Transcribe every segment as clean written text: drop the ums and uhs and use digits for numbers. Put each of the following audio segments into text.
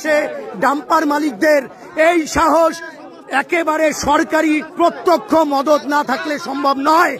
করছে ডাম্পার মালিকদের। এই সাহস একেবারে সরকারি প্রত্যক্ষ মদত না থাকলে সম্ভব নয়।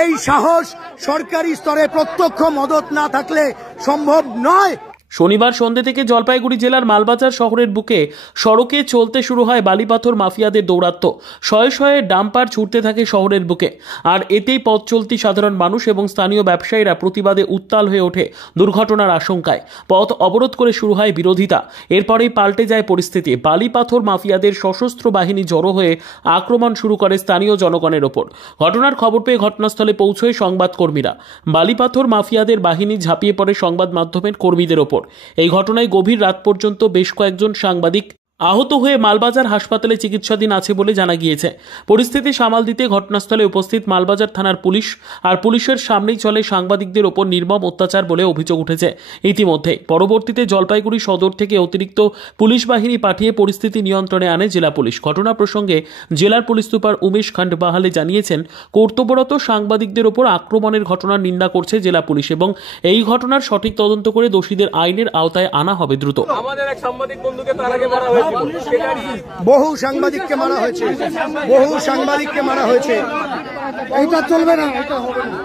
এই সাহস সরকারি স্তরে প্রত্যক্ষ মদত না থাকলে সম্ভব নয়। শনিবার সন্ধ্যে থেকে জলপাইগুড়ি জেলার মালবাজার শহরের বুকে সড়কে চলতে শুরু হয় বালিপাথর মাফিয়াদের দৌরাত্ম্য। শয়ে শয়ে ডাম্পার ছুটতে থাকে শহরের বুকে, আর এতেই পথ চলতি সাধারণ মানুষ এবং স্থানীয় ব্যবসায়ীরা প্রতিবাদে উত্তাল হয়ে ওঠে দুর্ঘটনার আশঙ্কায়। পথ অবরোধ করে শুরু হয় বিরোধিতা। এরপরেই পাল্টে যায় পরিস্থিতি। বালিপাথর মাফিয়াদের সশস্ত্র বাহিনী জড়ো হয়ে আক্রমণ শুরু করে স্থানীয় জনগণের ওপর। ঘটনার খবর পেয়ে ঘটনাস্থলে পৌঁছয় সংবাদকর্মীরা। বালিপাথর মাফিয়াদের বাহিনী ঝাঁপিয়ে পড়ে সংবাদ মাধ্যমের কর্মীদের ওপর। এই ঘটনায় গভীর রাত পর্যন্ত বেশ কয়েকজন সাংবাদিক আহত হয়ে মালবাজার হাসপাতালে চিকিৎসাধীন আছে বলে জানা গিয়েছে। পরিস্থিতি সামাল দিতে ঘটনাস্থলে উপস্থিত মালবাজার থানার পুলিশ, আর পুলিশের সামনেই চলে সাংবাদিকদের ওপর নির্মম অত্যাচার বলে অভিযোগ উঠেছে ইতিমধ্যে। পরবর্তীতে জলপাইগুড়ি সদর থেকে অতিরিক্ত পুলিশ বাহিনী পাঠিয়ে পরিস্থিতি নিয়ন্ত্রণে আনে জেলা পুলিশ। ঘটনা প্রসঙ্গে জেলার পুলিশ সুপার উমেশ খান্ডবাহালে জানিয়েছেন, কর্তব্যরত সাংবাদিকদের ওপর আক্রমণের ঘটনার নিন্দা করছে জেলা পুলিশ এবং এই ঘটনার সঠিক তদন্ত করে দোষীদের আইনের আওতায় আনা হবে দ্রুত। আমাদের এক সাংবাদিক বন্ধুকে তার আগে মারা হয়েছে, বহু সাংবাদিককে মারা হয়েছে, বহু সাংবাদিককে মারা হয়েছে। এইটা চলবে না, এটা হবে না।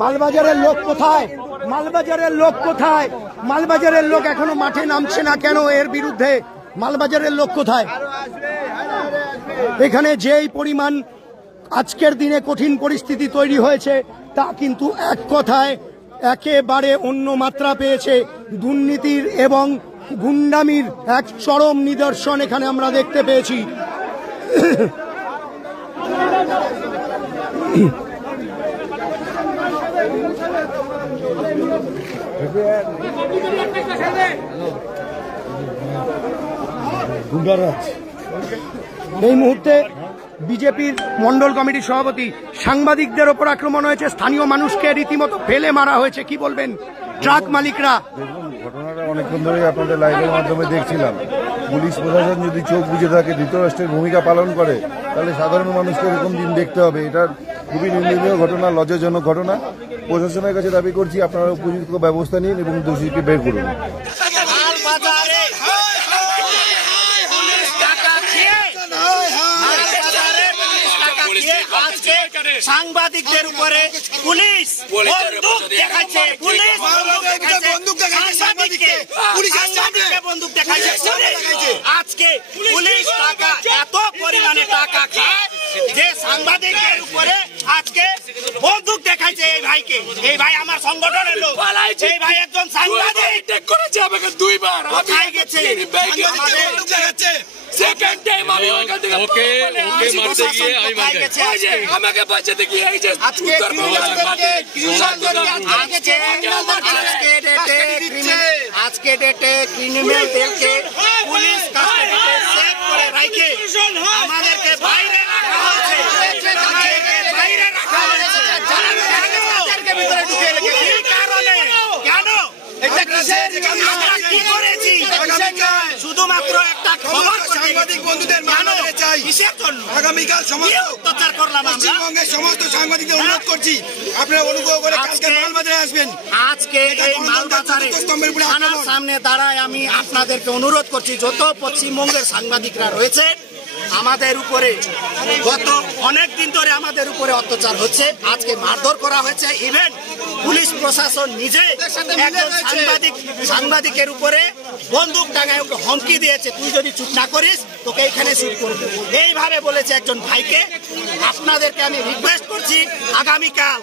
মালবাজারের লোক কোথায়? মালবাজারের লোক কোথায়? মালবাজারের লোক এখনো মাঠে নামছে না কেন এর বিরুদ্ধে? মালবাজারের লোক কোথায়? এখানে যেই পরিমাণ আজকের দিনে কঠিন পরিস্থিতি তৈরি হয়েছে তা কিন্তু এক কথায় একেবারে অন্য মাত্রা পেয়েছে। দুর্নীতির এবং গুন্ডামির এক চরম নিদর্শন এখানে আমরা দেখতে পেয়েছি। এই মুহূর্তে বিজেপির মন্ডল কমিটির সভাপতি, সাংবাদিকদের ওপর আক্রমণ হয়েছে, স্থানীয় মানুষকে রীতিমতো ফেলে মারা হয়েছে, কি বলবেন? ট্রাক মালিকরা, দেখুন ঘটনাটা অনেকক্ষণ ধরে আপনাদের লাইভের মাধ্যমে দেখছিলাম। পুলিশ প্রশাসন যদি চোখ বুঝে থাকে, ধৃতরাষ্ট্রের ভূমিকা পালন করে, তাহলে সাধারণ মানুষকে এরকম দিন দেখতে হবে। এটা খুবই নিন্দনীয় ঘটনা, লজ্জাজনক ঘটনা। প্রশাসনের কাছে দাবি করছি, আপনারা উপযুক্ত ব্যবস্থা নিন এবং দোষীকে বের করুন। সাংবাদিকদের উপরে পুলিশ বন্দুক দেখাচ্ছে, পুলিশ বন্দুক দেখাচ্ছে। আজকে পুলিশ টাকা এত পরিমাণে টাকা খায় যে সাংবাদিকদের উপরে আজকে বন্দুক দেখাচ্ছে। এই ভাইকে, এই ভাই আমার সংগঠনের লোক, এই ভাই একজন সাংবাদিক করেছে, আমাকে দুইবার কোথায় গেছে সেকেন্ড টাইম আমি ওখান থেকে ওকে মারতে গিয়ে আমি মার গেছে, আমাকে বাঁচাতে গিয়ে এই যে আজকে ডেটে ক্রিমিনালদেরকে পুলিশ কাস্টডিতে সেভ করে রাখে আমাদেরকে বাইরে রাখা হয়েছে, বাইরে রাখা হয়েছে। যাদেরকে ভিতরে ঢুকে রেখেছে এই কারণে কেন? এটা আমরা কি করেছি? শুধুমাত্র একটা খবর সাংবাদিক বন্ধুদের মানতে চাই। কিসের জন্য? আগামীকাল সমস্ত অত্যাচার করলাম পশ্চিমবঙ্গের সমস্ত সাংবাদিকদের অনুরোধ করছি, আপনারা অনুগ্রহ করে কালকে মালবাজারে আসবেন। আজকে এই মালবাজারে থানার সামনে দাঁড়ায় আমি আপনাদেরকে অনুরোধ করছি, যত পশ্চিমবঙ্গের সাংবাদিকরা রয়েছে আমাদের উপরে গত অনেক দিন ধরে আমাদের উপরে অত্যাচার হচ্ছে, আজকে মারধর করা হয়েছে। ইভেন পুলিশ প্রশাসন নিজে একজন সাংবাদিকের উপরে বন্দুক টাঙায় ওকে হুমকি দিয়েছে, তুই যদি চুপ না করিস তোকে এখানে শুট করবে, এইভাবে বলেছে একজন ভাইকে। আপনাদেরকে আমি রিকোয়েস্ট করছি, আগামীকাল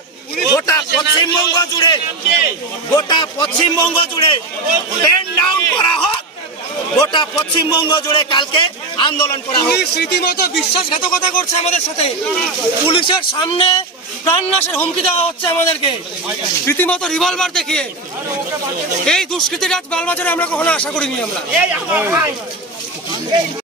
গোটা পশ্চিমবঙ্গ জুড়ে পেন ডাউন করা হোক, গোটা পশ্চিমবঙ্গ জুড়ে কালকে আন্দোলন করা হোক। পুলিশ রীতিমতো বিশ্বাসঘাতকতা করছে আমাদের সাথে, পুলিশের সামনে প্রাণনাশের হুমকি দেওয়া হচ্ছে আমাদেরকে রীতিমতো রিভলভার দেখিয়ে। এই দুষ্কৃতিরাজ মালবাজারে আমরা কখনো আশা করিনি আমরা।